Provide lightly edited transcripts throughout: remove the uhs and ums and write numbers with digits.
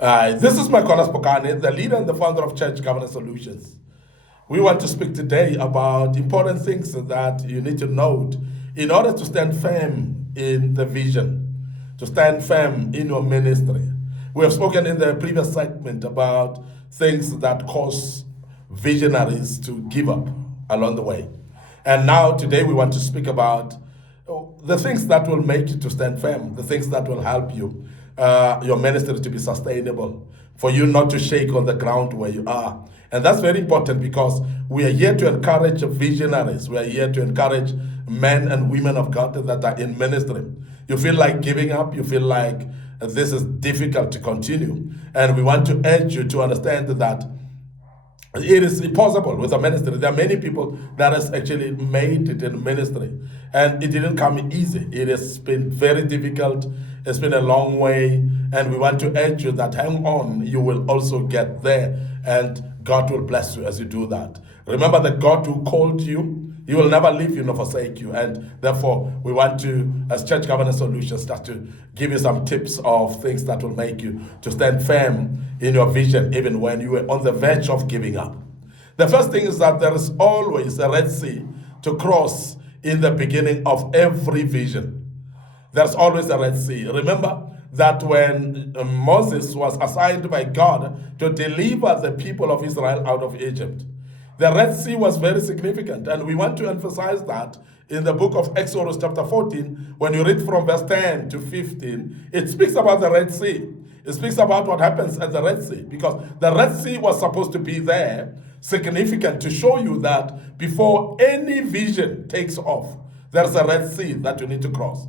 This is MIcornus, Phokane, the leader and the founder of Church Governance Solutions. We want to speak today about important things that you need to note in order to stand firm in the vision, to stand firm in your ministry. We have spoken in the previous segment about things that cause visionaries to give up along the way. And now, today, we want to speak about the things that will make you to stand firm, the things that will help you, your ministry to be sustainable, for you not to shake on the ground where you are. And that's very important because we are here to encourage visionaries. We are here to encourage men and women of God that are in ministry. You feel like giving up, you feel like this is difficult to continue. And we want to urge you to understand that it is impossible with a ministry. There are many people that has actually made it in ministry, and it didn't come easy. It has been very difficult. It's been a long way, and we want to urge you that hang on, you will also get there, and God will bless you as you do that. Remember that God who called you, He will never leave you nor forsake you. And therefore, we want to, as Church Governance Solutions, start to give you some tips of things that will make you to stand firm in your vision, even when you are on the verge of giving up. The first thing is that there is always a Red Sea to cross in the beginning of every vision. There's always a Red Sea. Remember that when Moses was assigned by God to deliver the people of Israel out of Egypt, the Red Sea was very significant, and we want to emphasize that in the book of Exodus chapter 14, when you read from verse 10 to 15, it speaks about the Red Sea. It speaks about what happens at the Red Sea, because the Red Sea was supposed to be there, significant, to show you that before any vision takes off, there's a Red Sea that you need to cross.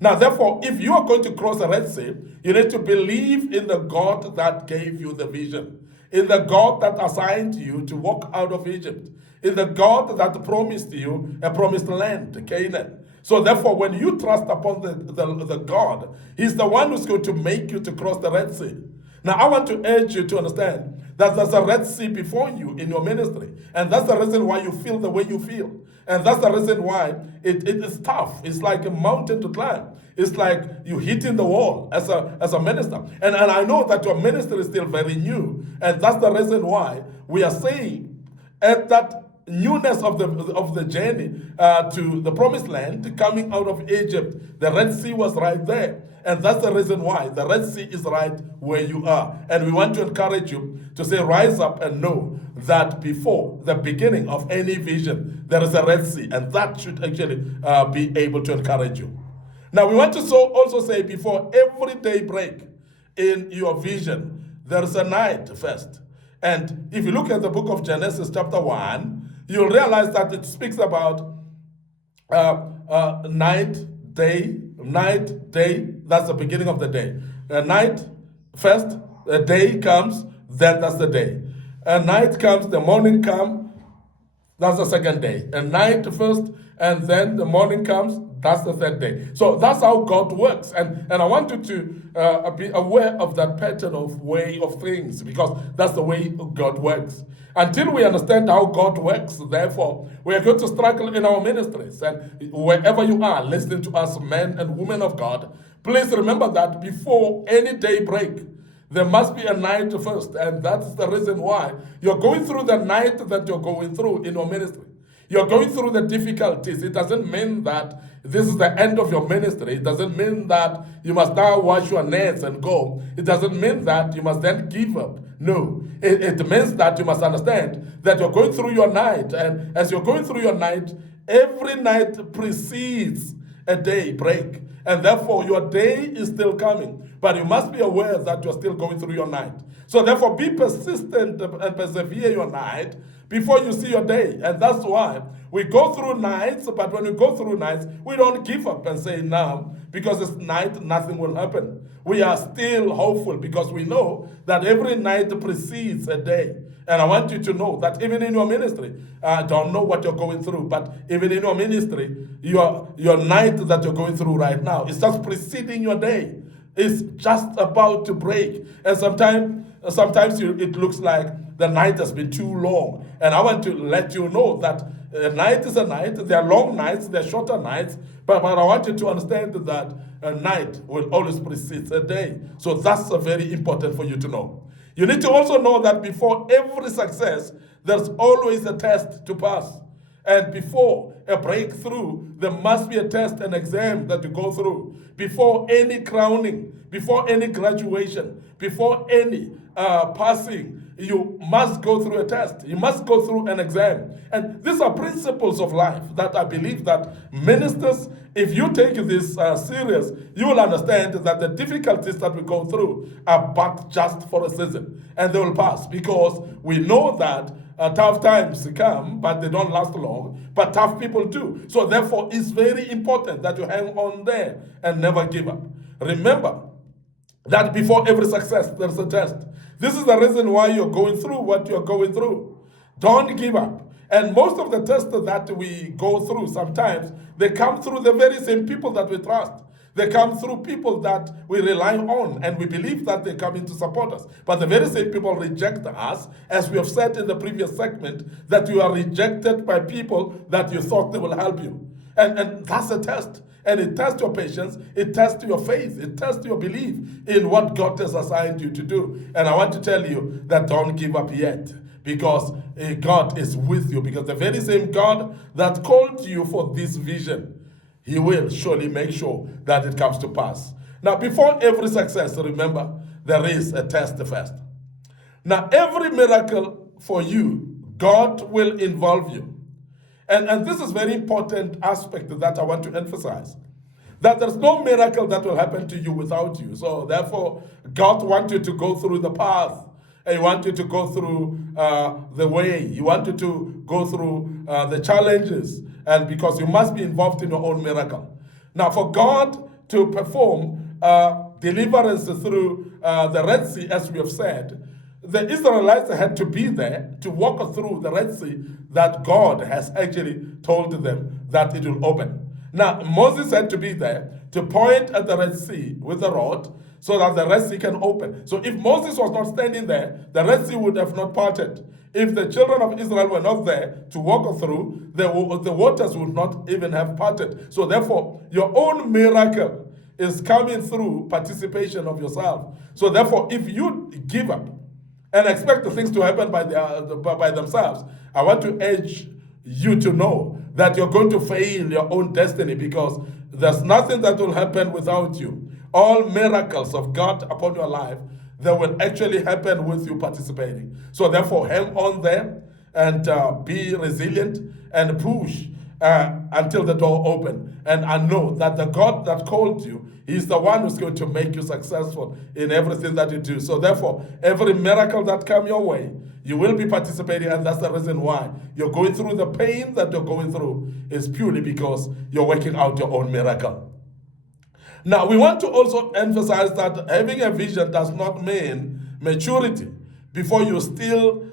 Now, therefore, if you are going to cross the Red Sea, you need to believe in the God that gave you the vision, in the God that assigned you to walk out of Egypt, in the God that promised you a promised land, Canaan. So therefore, when you trust upon the God, He's the one who's going to make you to cross the Red Sea. Now, I want to urge you to understand that there's a Red Sea before you in your ministry. And that's the reason why you feel the way you feel. And that's the reason why it is tough. It's like a mountain to climb. It's like you hitting the wall as a minister. And I know that your ministry is still very new. And that's the reason why we are saying at that newness of the journey to the promised land, coming out of Egypt, the Red Sea was right there. And that's the reason why the Red Sea is right where you are. And we want to encourage you to say, rise up and know that before the beginning of any vision, there is a Red Sea. And that should actually be able to encourage you. Now, we want to also say, before every daybreak in your vision, there is a night first. And if you look at the book of Genesis chapter 1, you'll realize that it speaks about night, day, that's the beginning of the day. Night first, a day comes, then that's the day. A night comes, the morning comes, that's the second day. A night first, and then the morning comes, that's the third day. So that's how God works. And I want you to be aware of that pattern of way of things, because that's the way God works. Until we understand how God works, therefore, we are going to struggle in our ministries. And wherever you are listening to us, men and women of God, please remember that before any day break, there must be a night first. And that's the reason why you're going through the night that you're going through in your ministry. You're going through the difficulties. It doesn't mean that this is the end of your ministry. It doesn't mean that you must now wash your nets and go. It doesn't mean that you must then give up. No. It means that you must understand that you're going through your night. And as you're going through your night, every night precedes a day break. And therefore, your day is still coming. But you must be aware that you're still going through your night. So therefore, be persistent and persevere your night before you see your day. And that's why we go through nights, but when we go through nights, we don't give up and say, now, because it's night, nothing will happen. We are still hopeful because we know that every night precedes a day. And I want you to know that even in your ministry, I don't know what you're going through, but even in your ministry, your night that you're going through right now is just preceding your day. It's just about to break. And sometimes it looks like the night has been too long. And I want to let you know that A night is a night. There are long nights, there are shorter nights. But I want you to understand that a night will always precede a day. So that's very important for you to know. You need to also know that before every success, there's always a test to pass. And before a breakthrough, there must be a test, an exam that you go through. Before any crowning, before any graduation, before any passing, you must go through a test. You must go through an exam. And these are principles of life that I believe that ministers, if you take this serious, you will understand that the difficulties that we go through are but just for a season. And they will pass, because we know that tough times come, but they don't last long. But tough people do. So therefore, it's very important that you hang on there and never give up. Remember that before every success, there's a test. This is the reason why you're going through what you're going through. Don't give up. And most of the tests that we go through, sometimes they come through the very same people that we trust. They come through people that we rely on, and we believe that they come in to support us. But the very same people reject us, as we have said in the previous segment, that you are rejected by people that you thought they will help you. And that's a test. And it tests your patience, it tests your faith, it tests your belief in what God has assigned you to do. And I want to tell you that don't give up yet, because God is with you. Because the very same God that called you for this vision, He will surely make sure that it comes to pass. Now, before every success, remember, there is a test first. Now, every miracle for you, God will involve you. And this is very important aspect that I want to emphasize. That there's no miracle that will happen to you without you. So therefore, God wants you to go through the path. He wants you to go through the way. He wants you to go through the challenges. And because you must be involved in your own miracle. Now, for God to perform deliverance through the Red Sea, as we have said, the Israelites had to be there to walk through the Red Sea that God has actually told them that it will open. Now, Moses had to be there to point at the Red Sea with the rod so that the Red Sea can open. So if Moses was not standing there, the Red Sea would have not parted. If the children of Israel were not there to walk through, the waters would not even have parted. So therefore, your own miracle is coming through participation of yourself. So therefore, if you give up and expect the things to happen by themselves, I want to urge you to know that you're going to fail your own destiny, because there's nothing that will happen without you. All miracles of God upon your life, they will actually happen with you participating. So therefore, hang on there and be resilient and push until the door open. And I know that the God that called you, He's the one who's going to make you successful in everything that you do. So therefore, every miracle that comes your way, you will be participating, and that's the reason why you're going through the pain that you're going through is purely because you're working out your own miracle. Now, we want to also emphasize that having a vision does not mean maturity. Before you still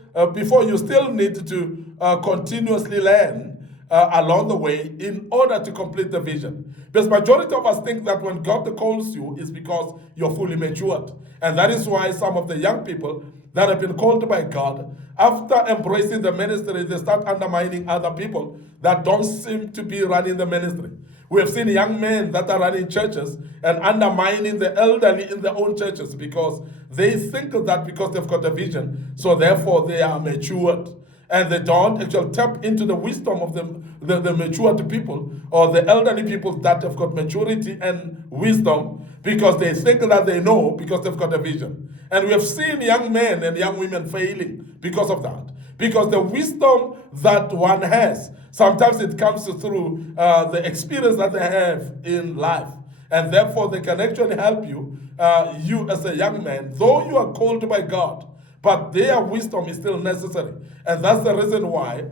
need to continuously learn along the way in order to complete the vision. Because majority of us think that when God calls you is because you're fully matured. And that is why some of the young people that have been called by God, after embracing the ministry, they start undermining other people that don't seem to be running the ministry. We have seen young men that are running churches and undermining the elderly in their own churches because they think that because they've got a vision, so therefore they are matured. And they don't actually tap into the wisdom of the matured people or the elderly people that have got maturity and wisdom, because they think that they know because they've got a vision. And we have seen young men and young women failing because of that. Because the wisdom that one has, sometimes it comes through the experience that they have in life. And therefore they can actually help you, you as a young man, though you are called by God, but their wisdom is still necessary. And that's the reason why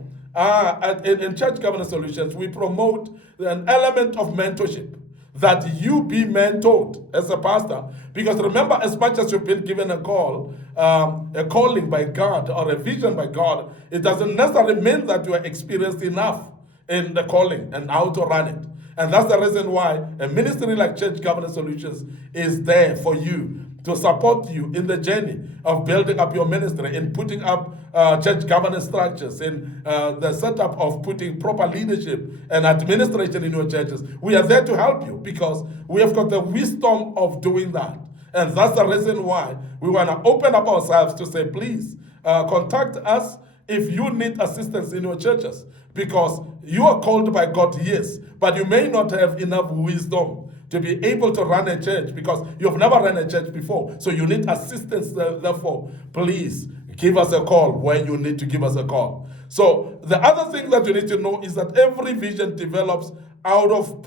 in Church Governance Solutions, we promote an element of mentorship, that you be mentored as a pastor. Because remember, as much as you've been given a call, a calling by God or a vision by God, it doesn't necessarily mean that you are experienced enough in the calling and how to run it. And that's the reason why a ministry like Church Governance Solutions is there for you, to support you in the journey of building up your ministry, in putting up church governance structures, in the setup of putting proper leadership and administration in your churches. We are there to help you because we have got the wisdom of doing that. And that's the reason why we want to open up ourselves to say, please contact us if you need assistance in your churches, because you are called by God, yes, but you may not have enough wisdom to be able to run a church because you've never run a church before. So you need assistance. Therefore, please give us a call when you need to give us a call. So the other thing that you need to know is that every vision develops out of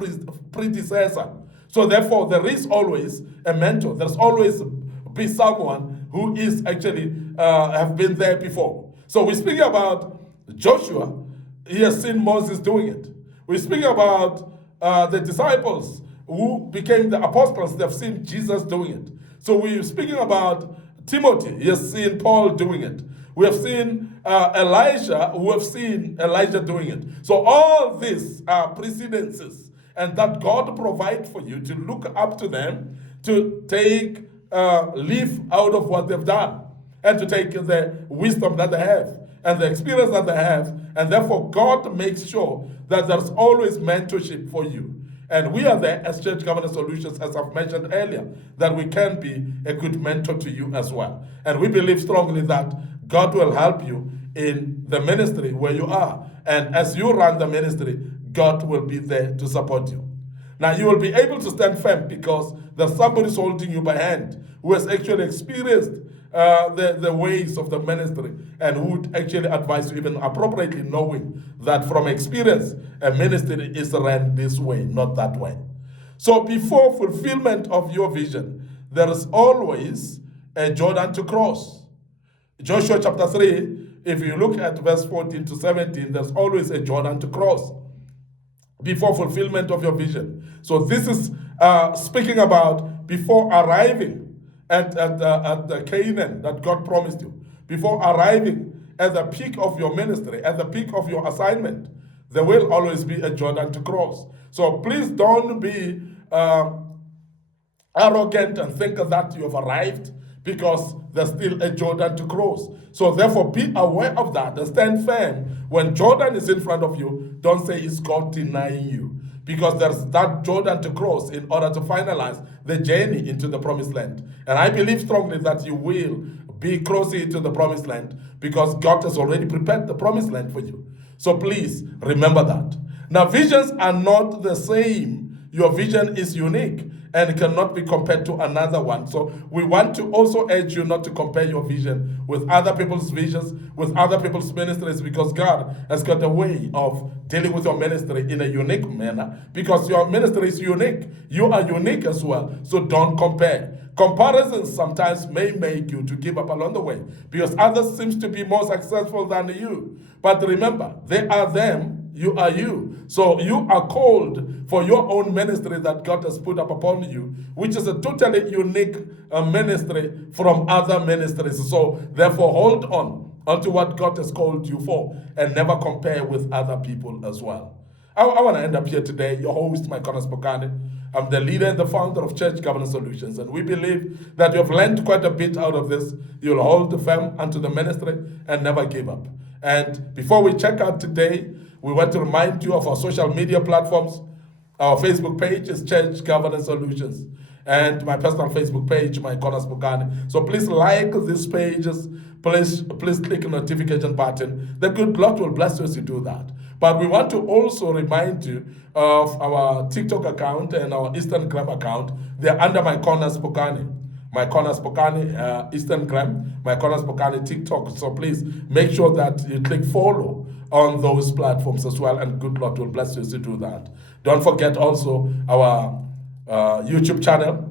predecessor. So therefore, there is always a mentor. There's always be someone who is actually have been there before. So we're speaking about Joshua. He has seen Moses doing it. We're speaking about the disciples who became the apostles. They've seen Jesus doing it. So we're speaking about Timothy. He has seen Paul doing it. We have seen Elijah, who have seen Elijah doing it. So all these are precedences, and that God provides for you to look up to them, to take leaf out of what they've done, and to take the wisdom that they have and the experience that they have. And therefore, God makes sure that there's always mentorship for you. And we are there as Church Governance Solutions, as I've mentioned earlier, that we can be a good mentor to you as well. And we believe strongly that God will help you in the ministry where you are. And as you run the ministry, God will be there to support you. Now, you will be able to stand firm because there's somebody holding you by hand who has actually experienced the ways of the ministry and who would actually advise you even appropriately, knowing that from experience, a ministry is run this way, not that way. So before fulfillment of your vision, there is always a Jordan to cross. Joshua chapter 3, if you look at verse 14 to 17, there's always a Jordan to cross before fulfillment of your vision. So this is speaking about before arriving at the Canaan that God promised you, before arriving at the peak of your ministry, at the peak of your assignment, there will always be a Jordan to cross. So please don't be arrogant and think that you have arrived, because there's still a Jordan to cross. So therefore, be aware of that and stand firm. When Jordan is in front of you, don't say it's God denying you, because there's that Jordan to cross in order to finalize the journey into the promised land. And I believe strongly that you will be crossing into the promised land because God has already prepared the promised land for you. So please remember that. Now, visions are not the same. Your vision is unique and cannot be compared to another one. So we want to also urge you not to compare your vision with other people's visions, with other people's ministries, because God has got a way of dealing with your ministry in a unique manner, because your ministry is unique. You are unique as well, so don't compare. Comparisons sometimes may make you to give up along the way, because others seem to be more successful than you. But remember, they are them, you are you. So you are called for your own ministry that God has put up upon you, which is a totally unique ministry from other ministries. So therefore, hold on unto what God has called you for and never compare with other people as well. I want to end up here today. Your host, MIcornus Phokane. I'm the leader and the founder of Church Governance Solutions, and we believe that you've learned quite a bit out of this. You'll hold firm unto the ministry and never give up. And before we check out today, we want to remind you of our social media platforms. Our Facebook page is Church Governance Solutions, and my personal Facebook page, MIcornus Phokane. So please like these pages. Please click the notification button. The good Lord will bless you as you do that. But we want to also remind you of our TikTok account and our Instagram account. They're under MIcornus Phokane. MIcornus Phokane, Instagram, MIcornus Phokane, TikTok. So please make sure that you click follow on those platforms as well, and good Lord will bless you as you do that. Don't forget also our YouTube channel.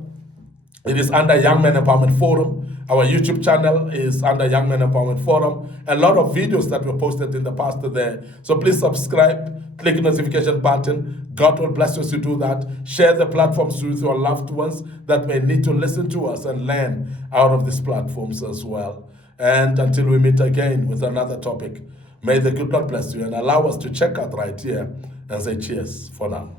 It is under Young Men Empowerment Forum. Our YouTube channel is under Young Men Empowerment Forum. A lot of videos that were posted in the past are there. So please subscribe, click the notification button. God will bless you as you do that. Share the platforms with your loved ones that may need to listen to us and learn out of these platforms as well. And until we meet again with another topic, may the good Lord bless you and allow us to check out right here and say cheers for now.